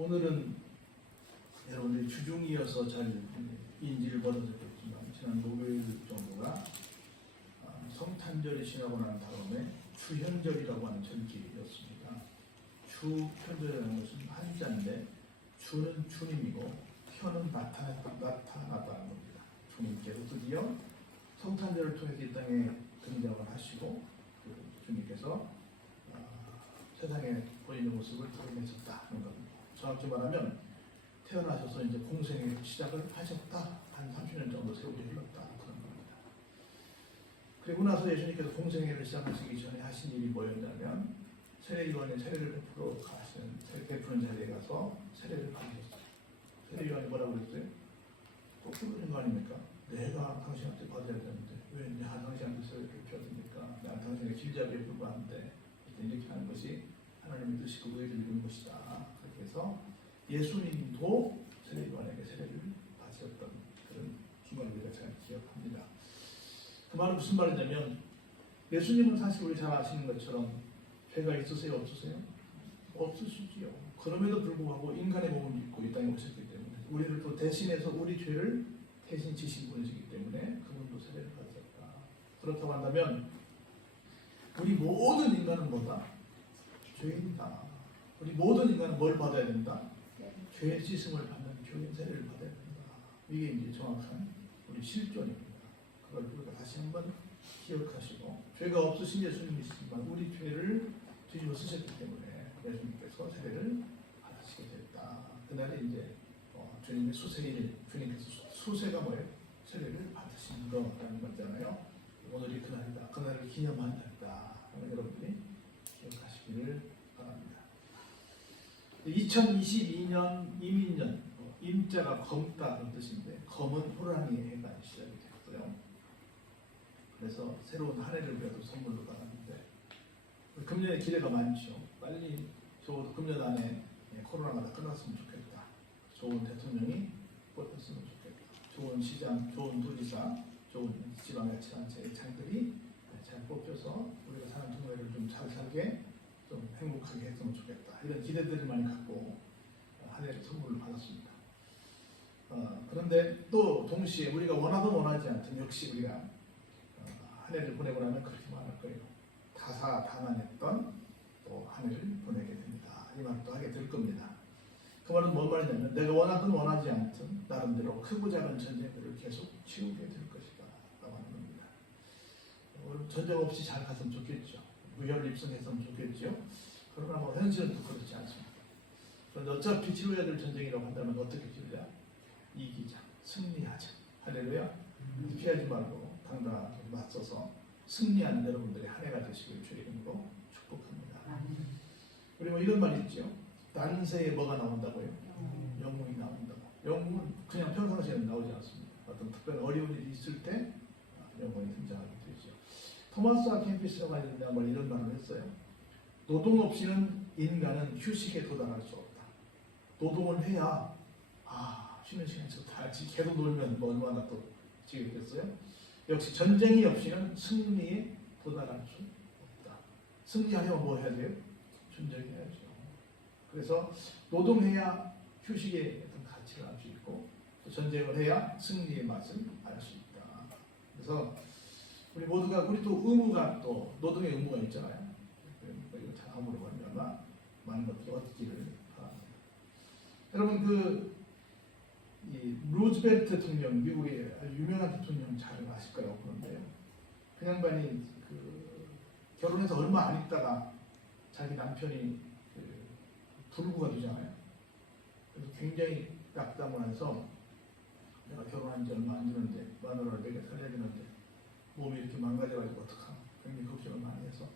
오늘은 여러분들이 주중이어서 잘 인지를 못하셨겠지만 지난 목요일 정도가 성탄절이 지나고 난 다음에 주현절이라고 하는 절기였습니다. 주현절이라는 것은 한자인데 주는 주님이고 현은 나타났다는 겁니다. 주님께서 드디어 성탄절을 통해서 이 땅에 등장을 하시고 주님께서 세상에 보이는 모습을 드러내셨다는 겁니다. 정확히 말하면 태어나셔서 이제 공생의 시작을 하셨다. 한 30년 정도 세월이 흘렀다. 그런 겁니다. 그리고 나서 예수님께서 공생애를 시작하시기 전에 하신 일이 뭐였냐면 세례요한의 세례를 베푸는 자리에 가서 세례를 받으셨어요. 세례요한이 뭐라고 그랬어요? 꼭 부르는 거 아닙니까? 내가 당신한테 받아야 되는데 왜 내가 당신한테 세례를 베풀어야 됩니까? 난 당신의 길잡이에 불과한데 이렇게 하는 것이 하나님의 뜻이고 의를 이루는 것이다. 그렇게 해서 예수님도 세례요한에게 세례를 받으셨던 그런 순간을 우리가 잘 기억합니다. 그 말은 무슨 말이냐면 예수님은 사실 우리 잘 아시는 것처럼 죄가 있으세요? 없으세요? 없으시지요. 그럼에도 불구하고 인간의 몸을 입고 이 땅에 오셨기 때문에 우리를 또 대신해서 우리 죄를 대신 지신 분이시기 때문에 그분도 세례를 받으셨다. 그렇다고 한다면 우리 모든 인간은 뭐다? 죄인이다. 우리 모든 인간은 뭘 받아야 된다? 죄 씻음을 받는 교인 세례를 받아야 된다. 이게 이제 정확한 우리 실존입니다. 그걸 우리가 다시 한번 기억하시고 죄가 없으신 예수님이시지만 우리 죄를 뒤집어 쓰셨기 때문에 예수님께서 세례를 받으시게 됐다. 그날이 이제 주님의 수세일, 주님께서 수세가 뭐예요? 세례를 받으신 거라는 거잖아요. 오늘이 그날이다. 그날을 기념한 날이다. 여러분들이 기억하시기를 바랍니다. 2022년 이민년, 임자가 검다 그런 뜻인데 검은 호랑이 해가 시작이 됐어요. 그래서 새로운 한 해를 우리가 또 선물로 받았는데 금년에 기대가 많죠. 빨리 적어도 금년 안에 코로나가 다 끝났으면 좋겠다. 좋은 대통령이 뽑혔으면 좋겠다. 좋은 시장, 좋은 도지사, 좋은 지방자치단체의 장들이 잘 뽑혀서 우리가 사는 동네를 좀 잘 살게 좀 행복하게 했으면 좋겠다. 이런 기대들을 많이 갖고 한 해를 선물을 받았습니다. 그런데 또 동시에 우리가 원하든 원하지 않든 역시 우리가 한 해를 보내고 나면 그렇게 말할 거예요. 다사다난했던 또 한 해를 보내게 됩니다. 이 말도 하게 될 겁니다. 그 말은 뭔 말이냐면 내가 원하든 원하지 않든 나름대로 크고 작은 전쟁들을 계속 치우게 될 것이다 라고 하는 겁니다. 전쟁 없이 잘 갔으면 좋겠죠. 무혈 입성했으면 좋겠죠. 그러나 뭐 현실은 또 그렇지 않습니다. 그런데 어차피 치러야 될 전쟁이라고 한다면 어떻게 치르자? 이기자, 승리하자. 할렐루야. 피하지 말고 당당하게 맞서서 승리하는 여러분들의 한 해가 되시길 주의 이름으로 축복합니다. 그리고 이런 말 있죠. 난세에 뭐가 나온다고요? 영웅이 나온다고. 영웅은 그냥 평상시에는 나오지 않습니다. 어떤 특별한 어려운 일이 있을 때 영웅이 등장하게 되죠. 토마스 아 캠피스가 이런 말을 했어요. 노동 없이는 인간은 휴식에 도달할 수 없다. 노동을 해야 쉬는 시간이 좋다. 계속 놀면 뭐 얼마나 또 지겠겠어요? 역시 전쟁이 없이는 승리에 도달할 수 없다. 승리하려면 뭐 해야 돼요? 전쟁해야죠. 그래서 노동해야 휴식의 어떤 가치를 알 수 있고 또 전쟁을 해야 승리의 맛을 알 수 있다. 그래서 우리 모두가 우리 또 의무가 또 노동의 의무가 있잖아요. 이거 작업으로 가면 많은 것들이 얻기를 바랍니다. 여러분 이 루즈벨트 대통령 미국의 아주 유명한 대통령 잘 아실 거라고 그러는데요. 그 양반이 결혼해서 얼마 안 있다가 자기 남편이 불구가 되잖아요. 그래서 굉장히 낙담을 해서 내가 결혼한 지 얼마 안 되는데 마누라를 내게 살려야 되는데 몸이 이렇게 망가져가지고 어떡하나 굉장히 걱정을 많이 해서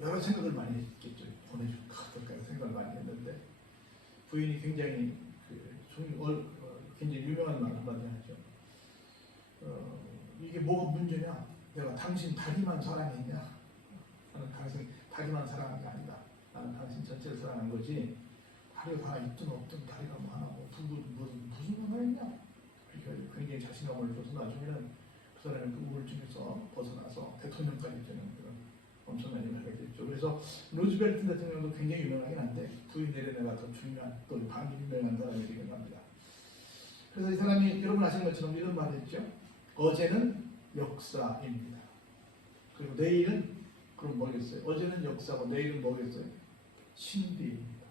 여러 생각을 많이 했겠죠. 보내줄까 어떨까 생각을 많이 했는데 부인이 굉장히 굉장히 유명한 말 한마디 하죠. 이게 뭐가 문제냐? 내가 당신 다리만 사랑했냐? 나는 당신 다리만 사랑한 게 아니다. 나는 당신 전체를 사랑한 거지. 다리가 하나 있든 없든 다리가 뭐 하나 무슨 상관이냐? 굉장히 자신감을 줘서 나중에는 그 사람은 그 우울증에서 벗어나서 대통령까지 되는 그런 엄청난 일을 하게 됐죠. 그래서 그래서 루즈벨트 대통령도 굉장히 유명하긴 한데 부인내레네가 더 중요한 또 반유명한 사람이기도 합니다. 그래서 이 사람이 여러분 아시는 것처럼 이런 말을 했죠. 어제는 역사입니다. 그리고 내일은 그럼 뭐겠어요? 어제는 역사고 내일은 뭐겠어요? 신비입니다.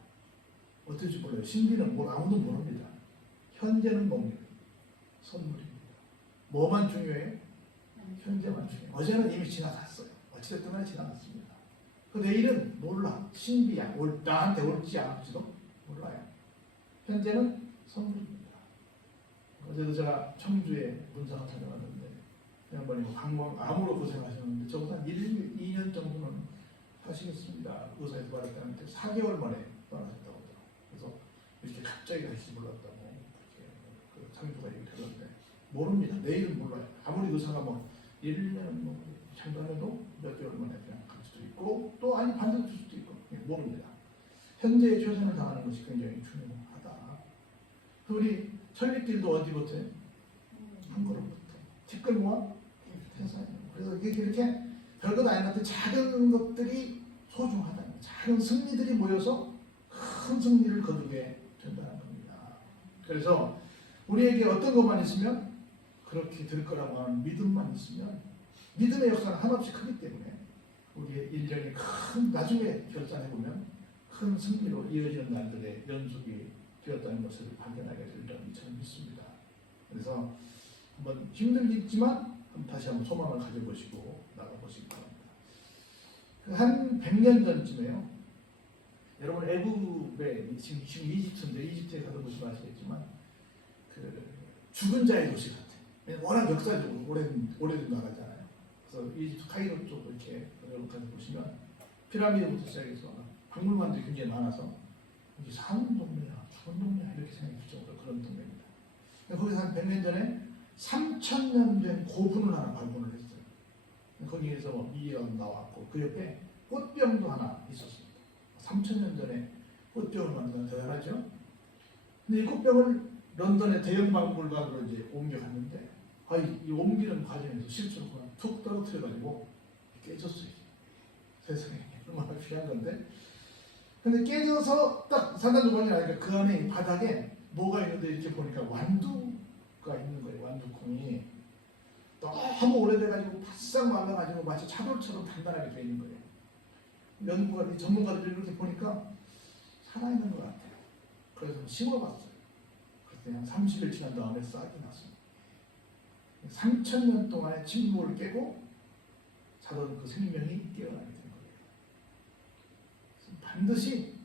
어떨지 몰라요. 신비는 뭘 아무도 모릅니다. 현재는 뭡니까? 선물입니다. 뭐만 중요해요? 현재만 중요해요. 어제는 이미 지나갔어요. 어찌됐든 간에 지나갔습니다. 그 내일은 몰라. 신비야. 나한테 올지 안 올지도 몰라요. 현재는 선물입니다. 어제도 제가 청주에 문상을 찾아갔는데 그 양반이 방광 암으로 고생하셨는데 저보다 한 1, 2년 정도는 하시겠습니다. 의사에서 말했다는데 4개월 만에 떠나셨다고 하더라고요. 그래서 이렇게 갑자기 갈지 몰랐다고 그 상주가 얘기했는데 모릅니다. 내일은 몰라요. 아무리 의사가 뭐 1년 뭐 장담해도 몇 개월 만에 그냥 갈 수도 있고 또 아니 반대로 줄 수도 있고 모릅니다. 현재에 최선을 다하는 것이 굉장히 중요하다. 우리 천리길도 어디부터요? 한 걸음부터. 티끌 모아 태산이에요. 그래서 이게 이렇게 별것 아닌 것 같은 작은 것들이 소중하다. 작은 승리들이 모여서 큰 승리를 거두게 된다는 겁니다. 그래서 우리에게 어떤 것만 있으면 그렇게 될 거라고 하는 믿음만 있으면 믿음의 역사는 한없이 크기 때문에 우리의 일정이 큰 나중에 결산해보면 큰 승리로 이어지는 날들의 연속이 되었다는 것을 발견하게 되리라고 저는 믿습니다. 그래서 한번 힘들겠지만 다시 한번 소망을 가져보시고 나가보시기 바랍니다. 한 100년 전쯤에요. 여러분 애굽에 지금 이집트인데 이집트에 가서 보시면 아시겠지만 그 죽은 자의 도시 같아요. 워낙 역사적으로 오래된 나라잖아요. 그래서 이집트 카이로 쪽 이렇게 여러분 가서 보시면 피라미드부터 시작해서 박물관들이 굉장히 많아서 이게 사는 동네야 죽은 동네야 이렇게 생각할 정도로 그런 동네입니다. 거기서 한 100년 전에 3,000년 된 고분을 하나 발견을 했어요. 거기에서 뭐 미개가 나왔고 그 옆에 꽃병도 하나 있었습니다. 3,000년 전에 꽃병을 만든 대단하죠. 근데 이 꽃병을 런던의 대형 박물관으로 이제 옮겨갔는데 이 옮기는 과정에서 실수로 툭 떨어뜨려가지고 깨졌어요. 세상에 얼마나 귀한 건데. 근데 깨져서 딱 산산조각이 나니까 그 안에 바닥에 뭐가 있는데 이렇게 보니까 완두가 있는 거예요. 완두콩이 너무 오래돼가지고 바싹 말라가지고 마치 차돌처럼 단단하게 되어 있는 거예요. 연구가 전문가들이 이렇게 보니까 살아있는 것 같아요. 그래서 심어봤어요. 그래서 한 30일 지난 다음에 싹이 났습니다. 3,000년 동안의 침묵을 깨고 자던 그 생명이 깨어나게 된 거예요. 반드시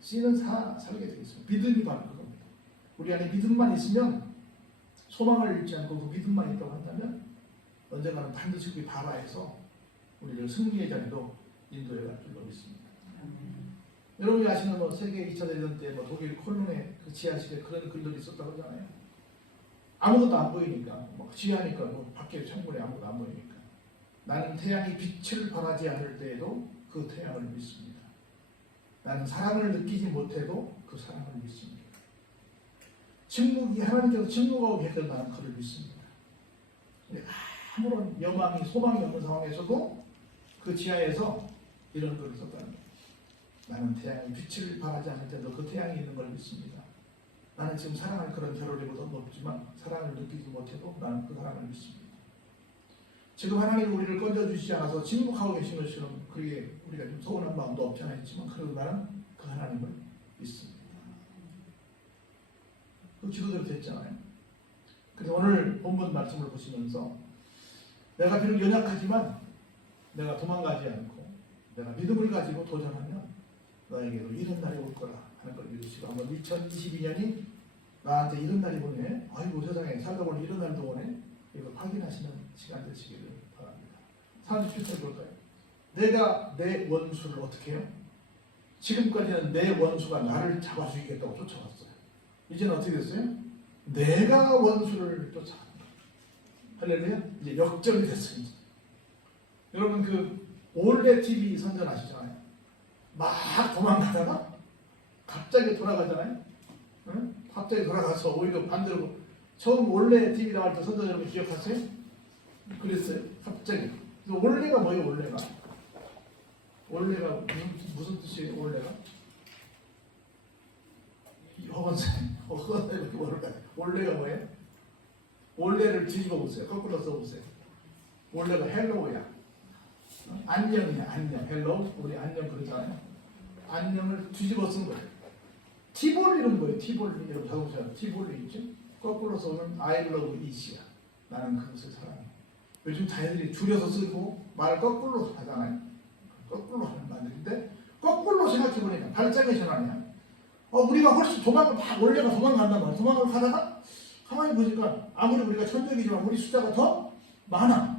씨는 살게 되어 있습니다. 믿음이 바로 그겁니다. 우리 안에 믿음만 있으면 소망을 잃지 않고 그 믿음만 있다고 한다면 언젠가는 반드시 그게 발화해서 우리를 승리의 자리로 인도해 갈 줄로 믿습니다. 여러분이 아시는 뭐 세계 2차 대전 때 뭐 독일 콜론의 그 지하실에 그런 글들이 있었다고 하잖아요. 아무것도 안 보이니까 뭐 지하니까 뭐 밖에 창문에 아무것도 안 보이니까 나는 태양이 빛을 발하지 않을 때에도 그 태양을 믿습니다. 나는 사랑을 느끼지 못해도 그 사랑을 믿습니다. 침묵이 하나님께서 침묵하고 계셔도 나는 그를 믿습니다. 아무런 여망이 소망이 없는 상황에서도 그 지하에서 이런 글을 썼다는 거예요. 나는 태양이 빛을 발하지 않을 때도 그 태양이 있는 걸 믿습니다. 나는 지금 사랑할 그런 겨를이보다 높지만 사랑을 느끼지 못해도 나는 그 사랑을 믿습니다. 지금 하나님이 우리를 건져주시지 않아서 침묵하고 계신 것처럼 그게 우리가 좀 서운한 마음도 없지 않아 있지만 그래도 나는 그 하나님을 믿습니다. 그 기도대로 됐잖아요. 그래서 오늘 본문 말씀을 보시면서 내가 비록 연약하지만 내가 도망가지 않고 내가 믿음을 가지고 도전하면 너에게도 이런 날이 올 거라 하는 걸 믿으시고 한번 2022년이 나한테 이런 날이 오네. 아이고 세상에 살다 보니 이런 날도 오네. 이걸 확인하시는 시간 되시기를 바랍니다. 37절 볼까요? 내가 내 원수를 어떻게 해요? 지금까지는 내 원수가 나를 잡아 죽이겠다고 쫓아왔어요. 이제는 어떻게 됐어요? 내가 원수를 쫓아간다. 할렐루야? 이제 역전이 됐습니다. 여러분 그 올레 TV 선전 아시잖아요. 막 도망가다가 갑자기 돌아가잖아요. 응? 갑자기 돌아가서 오히려 반대로 처음 올레 TV 나갈 때 선전 여러분 기억하세요? 그랬어요. 갑자기. 올레가 뭐예요? 올레가 올레가 무슨 뜻이에요? 올레가? 허건사님, 허건사님밖에 모를까요? 올레가 뭐예요? 올레를 뒤집어 보세요. 거꾸로 써보세요. 올레가 헬로우야. 안녕이야, 안녕. 헬로우, 우리 안녕 그러잖아요. 안녕을 뒤집어 쓴 거예요. 티볼리는 거예요. 티볼리. 여러분 자동차 티볼리 있죠? 거꾸로 써면 I love it이야. 나는 그것을 사랑해. 요즘 자녀들이 줄여서 쓰고 말을 거꾸로 하잖아요. 거꾸로 하는 말들인데 거꾸로 생각해보니까 발작의 전환이야. 우리가 훨씬 원래가 도망간단 말이야. 도망을 가다가 가만히 보니까 아무리 우리가 천적이지만 우리 숫자가 더 많아.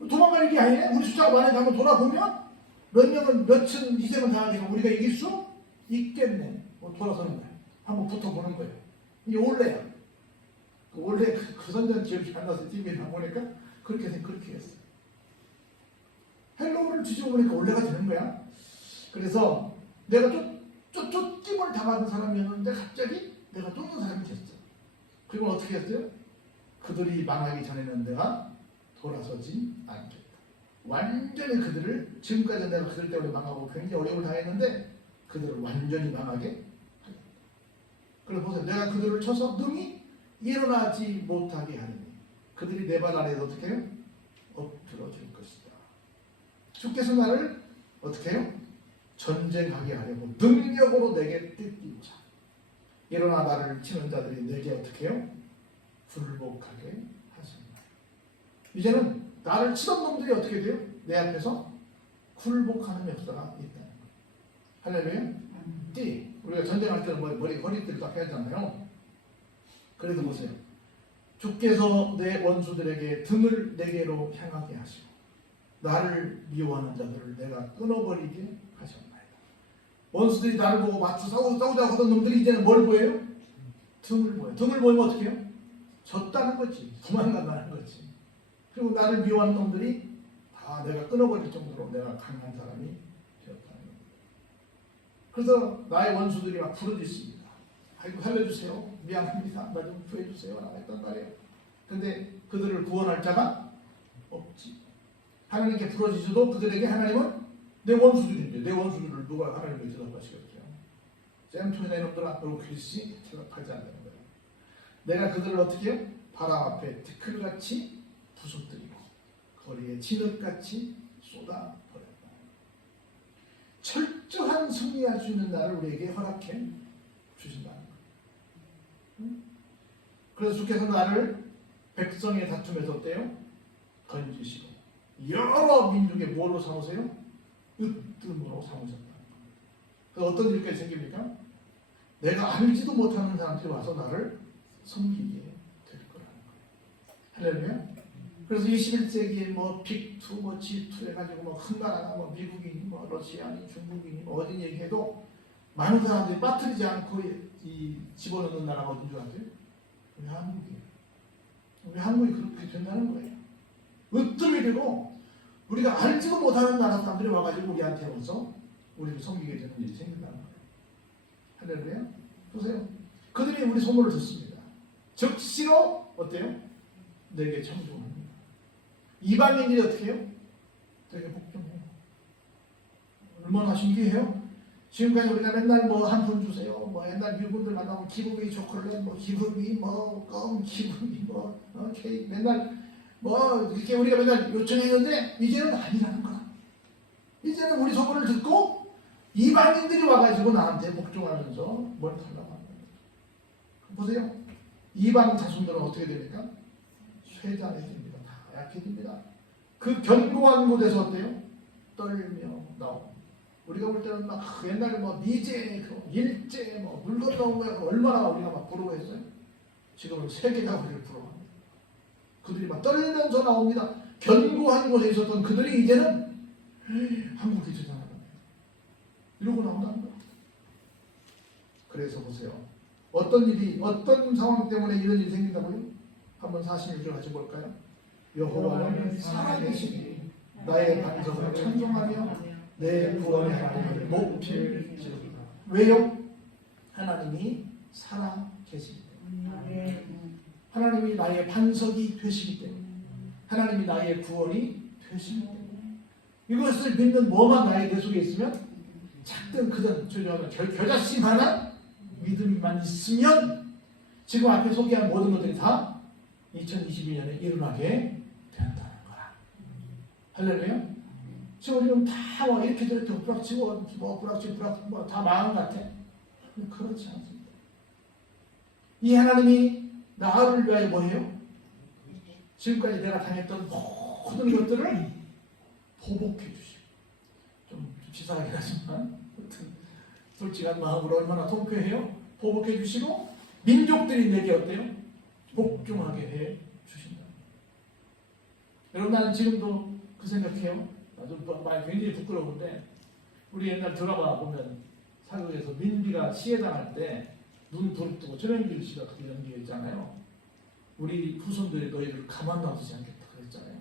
도망갈 일이 아니네. 우리 숫자가 많으니까 한번 돌아보면 몇 명은 몇천 희생을 당하겠지만 우리가 이길 수 있겠네. 돌아서는 거야. 한번 붙어보는 거예요. 이게 원래야. 원래 그 선전 기억이 안 나서 TV에 나오니까 그렇게 했어. 헬로우를 뒤집어보니까 원래가 되는 거야. 그래서 내가 쫓김을 당하는 사람이었는데 갑자기 내가 쫓는 사람이 됐어. 그리고 어떻게 했어요? 그들이 망하기 전에는 내가 돌아서지 않겠다. 완전히 그들을, 지금까지 내가 그들 때문에 망하고 굉장히 어려움을 당했는데 그들을 완전히 망하게 하겠다. 그래서 보세요. 내가 그들을 쳐서 능히 일어나지 못하게 하느니 그들이 내 발 아래에서 어떻게 해요? 엎드려 줄 것이다. 주께서 나를 어떻게 해요? 전쟁하게 하려고 능력으로 내게 뜯기자. 일어나 나를 치는 자들이 내게 어떻게 해요? 굴복하게 하십니다. 이제는 나를 치던 놈들이 어떻게 돼요? 내 앞에서 굴복하는 역사가 있다는 거예요. 할렐루야? 띠. 우리가 전쟁할 때는 허리띠를 딱 해야 하잖아요. 그래도 보세요. 주께서 내 원수들에게 등을 내게로 향하게 하시고 나를 미워하는 자들을 내가 끊어버리게 하셨나이다. 원수들이 나를 보고 맞서 싸우자고 하던 놈들이 이제는 뭘 보여요? 등을 보여요. 등을 보이면 어떻게 해요? 졌다는 거지. 도망간다는 거지. 그리고 나를 미워하는 놈들이 다 내가 끊어버릴 정도로 내가 강한 사람이 되었다는 겁니다. 그래서 나의 원수들이 막 부르짖습니다. 아이고 살려주세요. 미안합니다. 나 좀 구해주세요. 라고 했단 말이에요. 근데 그들을 구원할 자가 없지. 하나님께 부르짖어도 그들에게 하나님은 내 원수들인데 내 원수들을 누가 하나님께 대답하시겠어요? 잼통이나 이놈들아 너로 글씨 대답하지 않는 거예요. 내가 그들을 어떻게 해요? 바람 앞에 티끌같이 부숴뜨리고 거리에 진흙같이 쏟아버렸다. 철저한 승리할 수 있는 날을 우리에게 허락해 주신다는 거예요. 그래서 주께서 나를 백성의 다툼에서 어때요? 건지시고 여러 민족의 뭐로 삼으세요? 으뜸으로 삼으셨다. 그래서 어떤 일까지 생깁니까? 내가 알지도 못하는 사람들이 와서 나를 섬기게 될 거라는 거예요. 할렐루야. 그래서 21세기에 뭐 빅2, 뭐 G2 해가지고 뭐 큰 나라나 뭐 미국이니 뭐 러시아니 중국이니 뭐 어딘 얘기해도 많은 사람들이 빠뜨리지 않고 집어넣는 나라가 어딘 줄 아세요? 우리 한국이에요. 우리 한국이 그렇게 된다는 거예요. 으뜸이 되고 우리가 알지도 못하는 나라 사람들이 와가지고 우리한테 와서 우리를 섬기게 되는 일이 생긴다는 거예요. 할렐루야. 보세요. 그들이 우리 소문을 듣습니다. 즉시로 어때요? 내게 청종합니다. 이방인들이 어떻게 해요? 되게 복종해요. 얼마나 신기해요? 지금까지 우리가 맨날 뭐 한 푼 주세요. 뭐 옛날 미국분들 만나면 기부비 초콜릿, 뭐 기부비, 뭐 껌, 기부비, 뭐 케이크 맨날 뭐 이렇게 우리가 맨날 요청했는데 이제는 아니라는 거야. 이제는 우리 소문을 듣고 이방인들이 와가지고 나한테 복종하면서 뭘 달라고 하는 거예요. 보세요. 이방 자손들은 어떻게 됩니까? 쇠잔해집니다. 다 약해집니다. 그 견고한 곳에서 어때요? 떨며 나옵니다. 우리가 볼 때는 막 옛날에 뭐 미제, 일제, 뭐 물건 나온 거야 얼마나 우리가 막 부러워했어요. 지금은 세계가 우리를 부러워합니다. 그들이 막 떨면서 나옵니다. 견고한 곳에 있었던 그들이 이제는 한국이 대단하다. 이러고 나온다는 거예요. 그래서 보세요. 어떤 일이, 어떤 상황 때문에 이런 일이 생긴다고요? 한번 46절 같이 볼까요? 여호와는 살아계시니 나의 반석을 찬송하며 내 구원의 하나님을 높일지어다. 왜요? 하나님이 살아계시기 때문에. 하나님이 나의 반석이 되시기 때문에. 하나님이 나의 구원이 되시기 때문에. 이것을 믿는 뭐만 나의 내 속에 있으면 작든 크든 겨자씨만한 믿음만 있으면 지금 앞에 소개한 모든 것들이 다 2022년에 일어나게 된다는 거야. 할렐루야. 지금 우리는 다 뭐 이렇게 저렇게 부락치고 다 망한 것 같아. 그렇지 않습니다. 이 하나님이 나를 위하여 뭐해요? 지금까지 내가 당했던 모든 것들을 보복해 주시고, 좀 치사하긴 하지만 솔직한 마음으로 얼마나 통쾌해요? 보복해 주시고 민족들이 내게 어때요? 복종하게 해 주신다. 여러분, 나는 지금도 그 생각해요. 나도 굉장히 부끄러운데, 우리 옛날 드라마 보면 사극에서 민비가 시해당할 때 눈 부릅뜨고 전영길 씨가 그렇게 연기했잖아요. 우리 후손들이 너희들을 가만 놔두지 않겠다 그랬잖아요.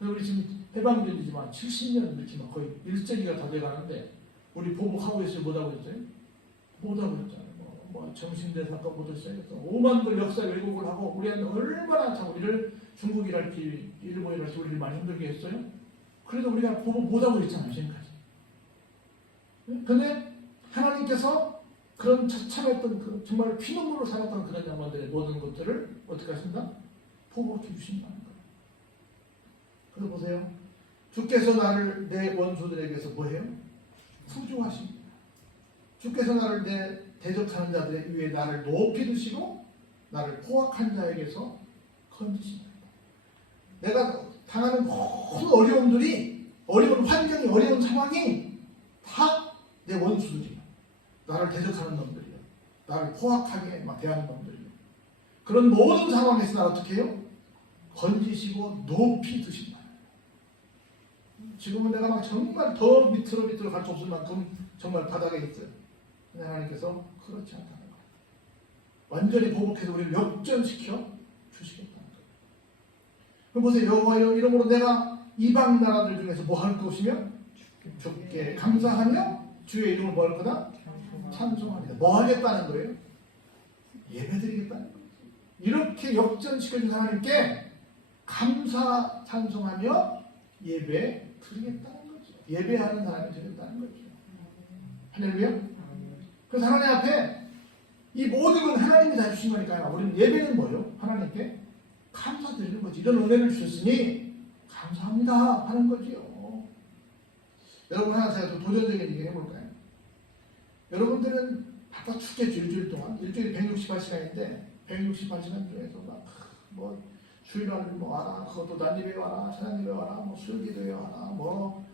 우리 지금 해방된지만 70년 이렇게 막 거의 일제기가 다 돼가는데 우리 보복하고 있어요? 못하고 있어요? 못하고 있잖아요. 뭐 정신대 사건부터 시작해서 5만 걸 역사 왜곡을 하고 우리한테 얼마나 참 우리를 중국이랄지 일본이랄지 우리를 많이 힘들게 했어요. 그래도 우리가 보복 못하고 있잖아요 지금까지. 그런데 하나님께서 그런 처참했던 그 정말 피눈물로 살았던 그런 양반들의 모든 것들을 어떻게 하신다? 보복해 주신다는 거예요. 그래서 보세요. 주께서 나를 내 원수들에게서 뭐해요? 구주하십니다. 주께서 나를 내 대적하는 자들 위에 나를 높이 두시고 나를 포악한 자에게서 건지십니다. 내가 당하는 모든 어려움들이, 어려운 환경이, 어려운 상황이 다 내 원수들이야. 나를 대적하는 놈들이야. 나를 포악하게 막 대하는 놈들이야. 그런 모든 상황에서 나를 어떻게 해요? 건지시고 높이 두신다. 지금은 내가 막 정말 더 밑으로 갈 수 없을 만큼 정말 바닥에 있어요. 근데 하나님께서 그렇지 않다는 거예요. 완전히 보복해서 우리를 역전시켜 주시겠다는 거예요. 그럼 보세요. 여호와여 이러므로 내가 이방 나라들 중에서 뭐 할 것이며 주께 감사하며 주의 이름을 뭐 할 거다? 찬송합니다. 뭐 하겠다는 거예요? 예배드리겠다는 거예요. 이렇게 역전시켜준 하나님께 감사 찬송하며 예배 드리겠다는 거죠. 예배하는 사람이 되겠다는 거죠. 할렐루야. 그래서 하나님 앞에 이 모든 건 하나님이 다 주신 거니까요. 우리는 예배는 뭐예요? 하나님께 감사드리는 거지. 이런 은혜를 주셨으니 감사합니다 하는 거지요. 여러분 하나 제가 좀 도전적인 얘기 해볼까요? 여러분들은 바빠 춥겠죠. 일주일 동안. 일주일이 168시간인데 168시간 중에서 뭐 주일날 뭐 와라, 그것도 난입에 와라, 사장님에 와라, 뭐 수요기도에 와라, 뭐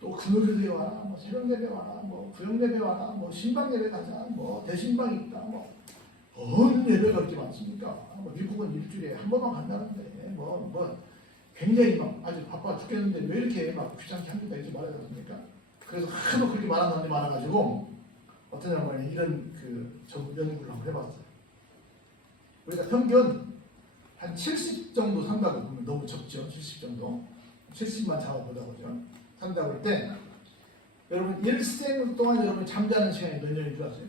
또 금요일에 와라, 뭐 새벽예배 와라, 뭐 구역예배 와라, 뭐 신방예배 가자, 뭐 대신방 있다, 뭐 어느 예배가 그렇게 많습니까? 뭐 미국은 일주일에 한 번만 간다는데 뭐 굉장히 막 아주 바빠 죽겠는데 왜 이렇게 막 귀찮게 합니까? 이렇게 말하지 않습니까? 그래서 하도 그렇게 말하는 사람이 많아가지고 어떤 양반이 이런 연구를 한번 해봤어요. 우리가 평균 한 70 정도 산다고 보면 너무 적죠. 70 정도. 70만 잡아보자고 산다고 할 때 여러분 일생 동안 여러분 잠자는 시간이 몇 년인 줄 아세요?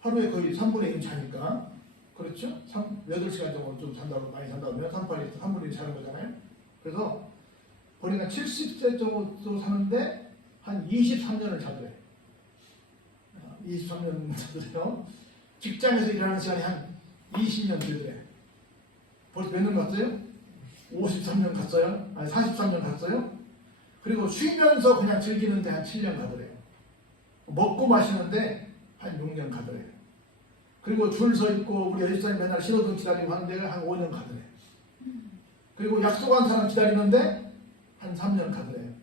하루에 거의 3분의 1 자니까 그렇죠? 8시간 정도 좀 잔다고 많이 잔다고 하면 3분의 1 자는 거잖아요. 그래서 보니까 70세 정도 사는데 한 23년을 자더래요. 23년 자더래요. 직장에서 일하는 시간이 한 20년 되더래. 벌써 몇 년 갔어요? 53년 갔어요? 아니 43년 갔어요? 그리고 쉬면서 그냥 즐기는데 한 7년 가더래요. 먹고 마시는데 한 6년 가더래요. 그리고 줄 서 있고 우리 여집사님 맨날 신호등 기다리고 하는데 한 5년 가더래요. 그리고 약속한 사람 기다리는데 한 3년 가더래요.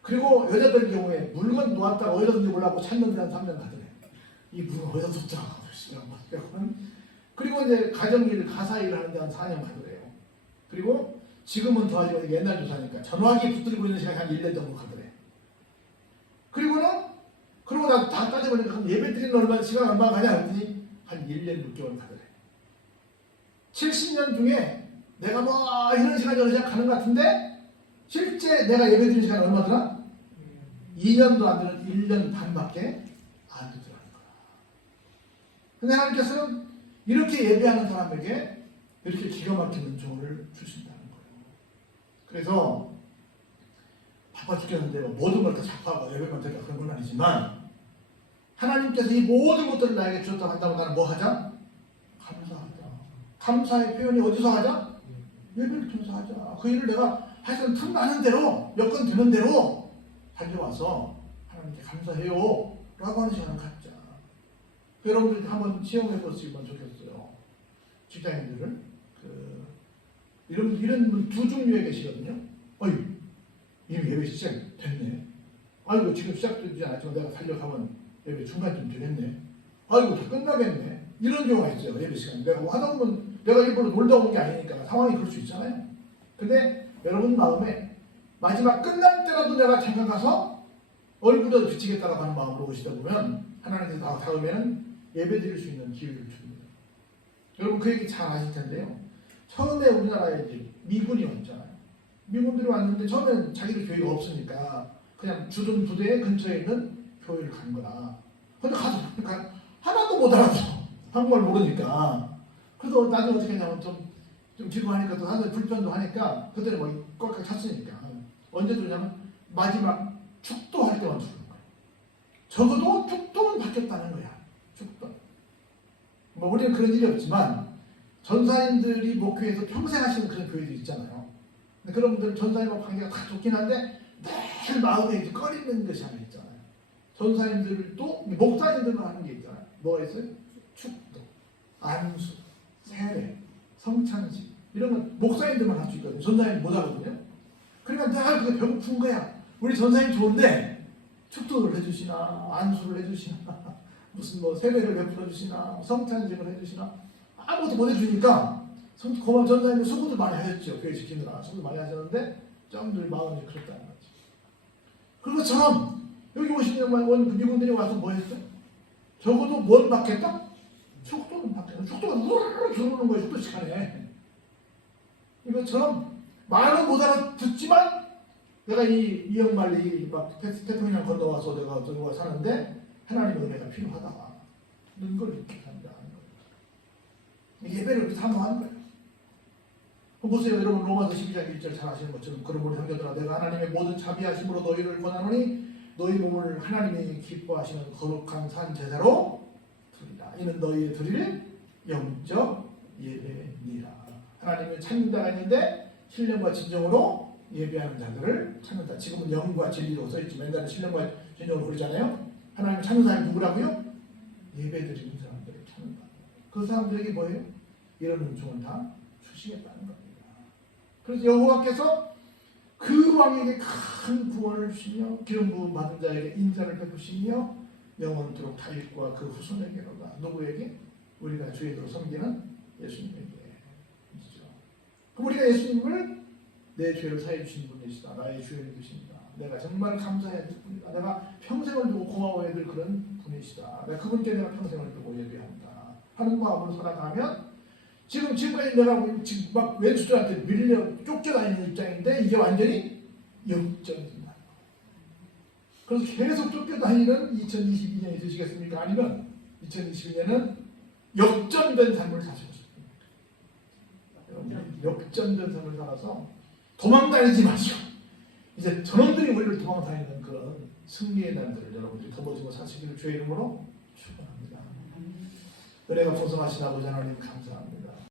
그리고 여자들 경우에 물건 놓았다가 어디다 든지 몰라고 찾는데 한 3년 가더래요. 이 물건 어디다 뒀더라. 그리고 이제 가정일, 가사일을 하는데 한 4년 가더래요. 그리고 지금은 더하지만 옛날 조사니까 전화기 붙들고 있는 시간이 한 1년 정도 가더래요. 그리고 나 다 따져보니까 예배 드리는 시간 얼마 가냐 했더니 한 1년 6개월 가더래요. 70년 중에 내가 뭐 이런 시간이 어느 가는 것 같은데 실제 내가 예배 드리는 시간이 얼마더라? 2년도 안 되는 1년 반밖에 안 되더라는 거야. 근데 하나님께서는 이렇게 예배하는 사람에게 이렇게 기가 막히는 조언을 주신다는 거예요. 그래서 바빠 죽겠는데 모든 걸 다 작파하고 예배만 드리라 그런 건 아니지만 하나님께서 이 모든 것들을 나에게 주셨다고 한다면 나는 뭐 하자? 감사하자. 감사의 표현이 어디서 하자? 예배를 통해서 하자. 그 일을 내가 하여튼 틈나는 대로 몇 건 되는 대로 달려와서 하나님께 감사해요 라고 하는 시간을 갖자. 여러분들이 한번 시험해 보시면 좋겠어요. 직장인들은 이런 분 두 종류에 계시거든요. 어이 이미 예배 시작 됐네. 아이고 지금 시작되지 않았지만 내가 달려가면 예배 중간쯤 되겠네. 아이고 다 끝나겠네. 이런 경우가 있어요. 예배 시간 내가 뭐 하다 보면 내가 일부러 놀다 온 게 아니니까 상황이 그럴 수 있잖아요. 근데 여러분 마음에 마지막 끝날 때라도 내가 잠깐 가서 얼굴이라도 비치겠다라고 하는 마음으로 오시다 보면 하나님께서 다음에는 예배 드릴 수 있는 기회를 줍니다. 여러분 그 얘기 잘 아실 텐데요. 처음에 우리나라에 이제 미군이 왔잖아요. 미군들이 왔는데 처음에는 자기들 교회가 없으니까 그냥 주둔 부대 근처에 있는 교회를 간 거라. 근데 가서 하나도 못 알아서 한국말 모르니까. 그래서 나중에 어떻게 했냐면 좀 지루하니까 또 사실 불편도 하니까 그때는 뭐 꽉꽉 찼으니까 언제 들냐면 마지막 축도할 때만 주는 거예요. 적어도 축도는 바뀌었다는 거야. 축도. 뭐 우리는 그런 일이 없지만 전사님들이 목회에서 평생 하시는 그런 교회들 있잖아요. 근데 그런 분들 전사님과 관계가 다 좋긴 한데 늘 마음에 이제 꺼리는 것이 하나 있잖아요. 전사님들도 목사님들만 하는 게 있잖아요. 뭐가 있어요? 축도, 안수, 세례, 성찬식 이런 건 목사님들만 할 수 있거든요. 전사님 못 하거든요. 그러니까 늘 그게 배고픈 거야. 우리 전사님 좋은데 축도를 해주시나 안수를 해주시나 무슨 뭐 세례를 베풀어 주시나 성찬식을 해주시나 아무것도 못 해주니까 고마운 전사님이 수고도 많이 하셨죠. 교회 지키느라 수고도 많이 하셨는데 좀 늘 마음이 그렇다는 거지. 그것처럼 여기 오시는 미군들이 와서 뭐 했어요? 적어도 뭘 받겠다? 축도는 받겠다. 축도가 우르르 들어오는 거예요. 축도 시간에. 이것처럼 말은 못 알아듣지만 내가 이영말리 막 태평양 건너와서 내가 저기 사는데 하나님의 은혜가 필요하다. 이런 걸 이렇게 한다. 예배를 이렇게 사모하는 거예요. 보세요. 여러분 로마서 12장 1절 잘 아시는 것처럼 그러므로 형제들아 내가 하나님의 모든 자비하심으로 너희를 권하노니 너희 몸을 하나님이 기뻐하시는 거룩한 산 제사로 드리라. 이는 너희의 드릴 영적 예배니라. 하나님은 찾는 자가 있는데 신령과 진정으로 예배하는 자들을 찾는다. 지금은 영과 진리로 써있지만 옛날에 신령과 진정으로 그러잖아요. 하나님을 찾는 사람이 누구라고요? 예배드리는 사람들을 찾는다. 그 사람들에게 뭐예요? 이런 은총을 다 주시겠다는 겁니다. 그래서 여호와께서 그 왕에게 큰 구원을 주시며 기름 부음 받은 자에게 인자를 베푸시며 영원토록 다윗과 그 후손에게로다. 누구에게? 우리가 주의로 섬기는 예수님에게. 그럼 우리가 예수님을 내 죄를 사해 주신 분이시다. 나의 주인이 되십니다. 내가 정말 감사해야 될 분이다. 내가 평생을 두고 고마워해야 될 그런 분이시다. 내가 그분께 내가 평생을 두고 예배한다 하는 마음으로 살아가면 지금까지 내가 지금 막 왼수들한테 밀려 쫓겨다니는 입장인데 이게 완전히 역전된다. 그래서 계속 쫓겨다니는 2022년이 되시겠습니까? 아니면 2022년은 역전된 삶을 사시고 싶습니다. 여러분 역전된 삶을 살아서 도망다니지 마시고 이제 저놈들이 우리를 도망다니는 그런 승리의 날들을 여러분들이 거머쥐고 사시기를 주의 이름으로 축원합니다. 은혜가 풍성하신 아버지 하나님 감사합니다.